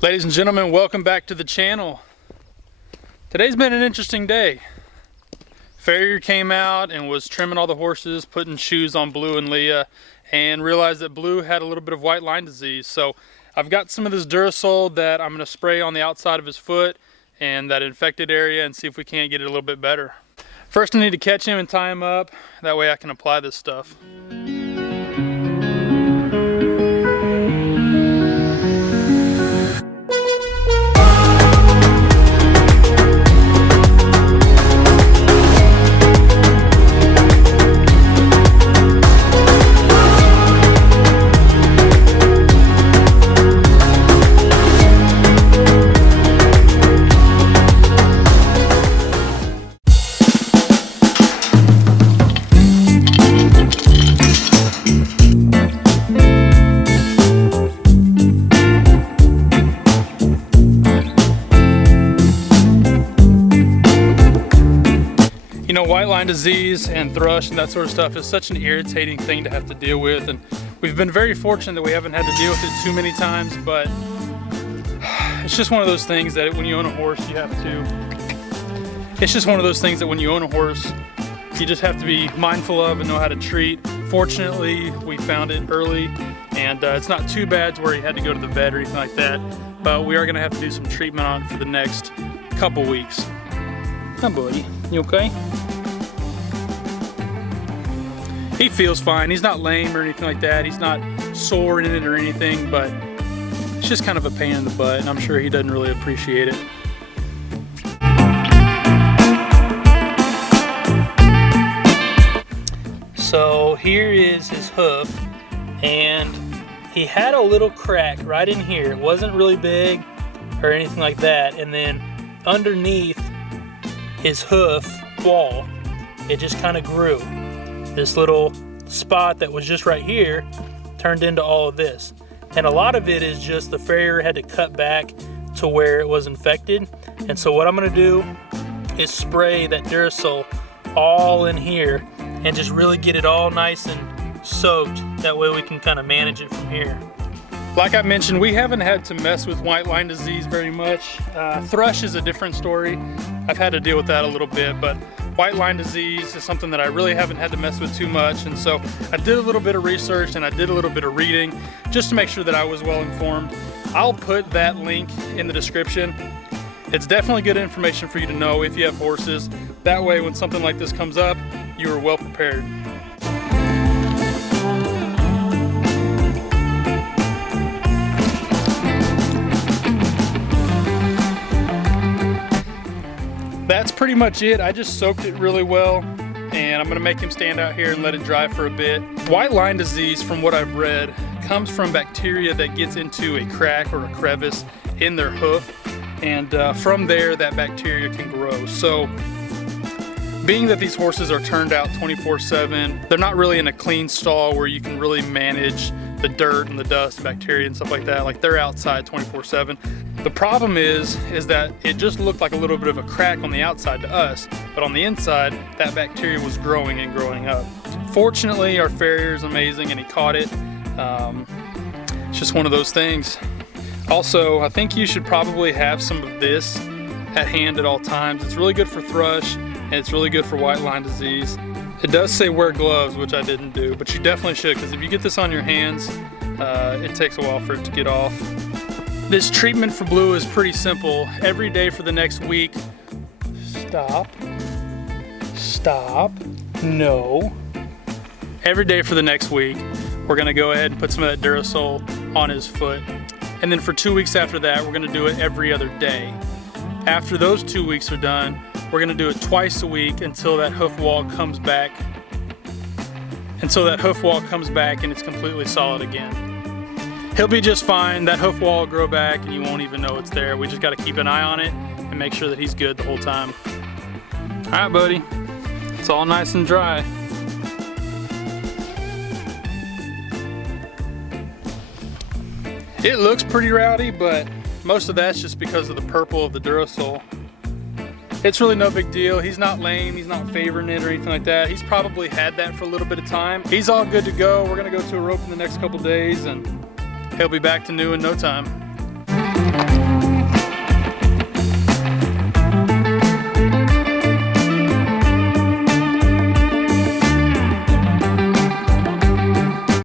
Ladies and gentlemen, welcome back to the channel. Today's been an interesting day. Farrier came out and was trimming all the horses, putting shoes on Blue and Leah, and realized that Blue had a little bit of white line disease. So I've got some of this Durasol that I'm going to spray on the outside of his foot and that infected area and see if we can't get it a little bit better. First I need to catch him and tie him up, that way I can apply this stuff. You know, white line disease and thrush and that sort of stuff is such an irritating thing to have to deal with, and we've been very fortunate that we haven't had to deal with it too many times, but it's just one of those things that when you own a horse you have to, it's just one of those things that when you own a horse you just have to be mindful of and know how to treat. Fortunately, we found it early and it's not too bad to where he had to go to the vet or anything like that, but we are going to have to do some treatment on it for the next couple weeks. Hi buddy, you okay? He feels fine. He's not lame or anything like that. He's not sore in it or anything, but it's just kind of a pain in the butt, and I'm sure he doesn't really appreciate it. So here is his hoof, and he had a little crack right in here. It wasn't really big or anything like that, and then underneath his hoof wall, it just kind of grew. This little spot that was just right here turned into all of this. And a lot of it is just the farrier had to cut back to where it was infected. And so what I'm gonna do is spray that Durasol all in here and just really get it all nice and soaked. That way we can kind of manage it from here. Like I mentioned, we haven't had to mess with white line disease very much. Thrush is a different story. I've had to deal with that a little bit, but white line disease is something that I really haven't had to mess with too much, and so I did a little bit of research and I did a little bit of reading just to make sure that I was well informed. I'll put that link in the description. It's definitely good information for you to know if you have horses. That way when something like this comes up, you are well prepared. That's pretty much it. I just soaked it really well, and I'm gonna make him stand out here and let it dry for a bit. White line disease, from what I've read, comes from bacteria that gets into a crack or a crevice in their hoof, and from there that bacteria can grow. So being that these horses are turned out 24/7, they're not really in a clean stall where you can really manage the dirt and the dust, bacteria and stuff like that. Like, they're outside 24/7. The problem is that it just looked like a little bit of a crack on the outside to us, but on the inside, that bacteria was growing and growing up. Fortunately, our farrier is amazing and he caught it. It's just one of those things. Also, I think you should probably have some of this at hand at all times. It's really good for thrush and it's really good for white line disease. It does say wear gloves, which I didn't do, but you definitely should, because if you get this on your hands, it takes a while for it to get off. This treatment for Blue is pretty simple. Every day for the next week, stop, no. Every day for the next week, we're gonna go ahead and put some of that Durasol on his foot. And then for 2 weeks after that, we're gonna do it every other day. After those 2 weeks are done, we're gonna do it twice a week until that hoof wall comes back. Until that hoof wall comes back and it's completely solid again. He'll be just fine. That hoof wall will grow back and you won't even know it's there. We just gotta keep an eye on it and make sure that he's good the whole time. All right, buddy. It's all nice and dry. It looks pretty rowdy, but most of that's just because of the purple of the Durasol. It's really no big deal. He's not lame, he's not favoring it or anything like that. He's probably had that for a little bit of time. He's all good to go. We're gonna go to a rope in the next couple days and he'll be back to new in no time.